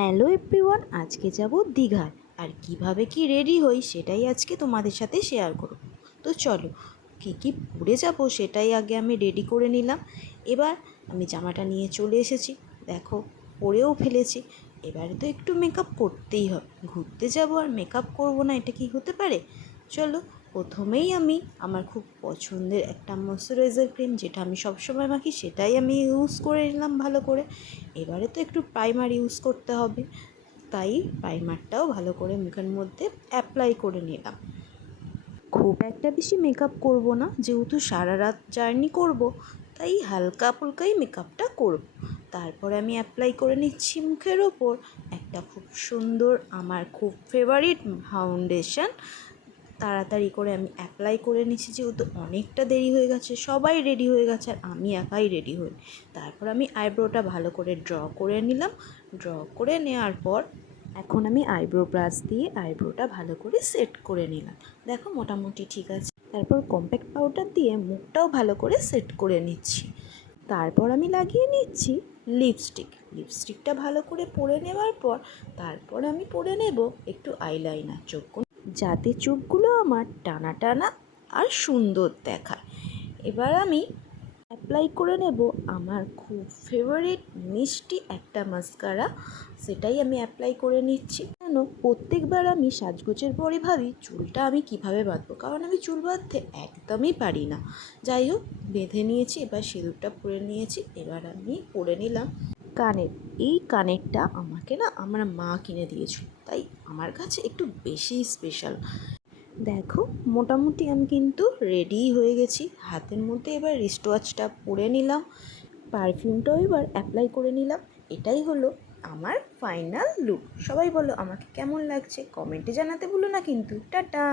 Hello everyone, আজকে যাব দীঘায়। আর কিভাবে কি রেডি হই সেটাই আজকে তোমাদের সাথে শেয়ার করব। তো চলো, কী পরে যাব সেটাই আগে আমি রেডি করে নিলাম। এবার আমি জামাটা নিয়ে চলে এসেছি, দেখো পরেও ফেলেছি। এবারে তো একটু মেকআপ করতেই হবে, ঘুরতে যাব আর মেকআপ করব না, এটা কি হতে পারে? চলো, প্রথমেই আমি আমার খুব পছন্দের একটা ময়শ্চারাইজার ক্রিম, যেটা আমি সবসময় মাখি, সেটাই আমি ইউজ করে নিলাম ভালো করে। এবারে তো একটু প্রাইমার ইউজ করতে হবে, তাই প্রাইমারটাও ভালো করে মুখের মধ্যে অ্যাপ্লাই করে নিলাম। খুব একটা বেশি মেকআপ করব না, যেহেতু সারা রাত জার্নি করব, তাই হালকা ফুলকাই মেকআপটা করব। তারপরে আমি অ্যাপ্লাই করে নিচ্ছি মুখের ওপর একটা খুব সুন্দর, আমার খুব ফেভারিট ফাউন্ডেশন। তাড়াতাড়ি করে আমি অ্যাপ্লাই করে নিচ্ছি, যেহেতু অনেকটা দেরি হয়ে গেছে, সবাই রেডি হয়ে গেছে আর আমি একাই রেডি হই। তারপর আমি আইব্রোটা ভালো করে ড্র করে নিলাম। ড্র করে নেওয়ার পর এখন আমি আইব্রো ব্রাশ দিয়ে আইব্রোটা ভালো করে সেট করে নিলাম। দেখো মোটামুটি ঠিক আছে। তারপর কম্প্যাক্ট পাউডার দিয়ে মুখটাও ভালো করে সেট করে নিচ্ছি। তারপর আমি লাগিয়ে নিচ্ছি লিপস্টিকটা ভালো করে পরে নেওয়ার পর তারপর আমি পরে নেব একটু আইলাইনার, যাতে চোখগুলো আমার টানা টানা আর সুন্দর দেখায়। এবার আমি অ্যাপ্লাই করে নেব আমার খুব ফেভারিট মিষ্টি একটা মাস্কারা, সেটাই আমি অ্যাপ্লাই করে নিচ্ছি। কেন, প্রত্যেকবার আমি সাজগোজের পরে ভাবি চুলটা আমি কিভাবে বাঁধবো, কারণ আমি চুল বাঁধতে একদমই পারি না। যাই হোক, বেঁধে নিয়েছি, এবার সিঁদুরটা পরে নিয়েছি। এবার আমি পরে নিলাম কানের। এই কানেরটা আমাকে না আমার মা কিনে দিয়েছিল, তাই আমার কাছে একটু বেশি স্পেশাল। দেখো মোটামুটি আমি কিন্তু রেডি হয়ে গেছি। হাতের মধ্যে এবার রিস্টওয়াচটা পরে নিলাম, পারফিউমটাও এবার অ্যাপ্লাই করে নিলাম। এটাই হলো আমার ফাইনাল লুক। সবাই বলো আমাকে কেমন লাগছে, কমেন্টে জানাতে ভুলো না কিন্তু। টাটা।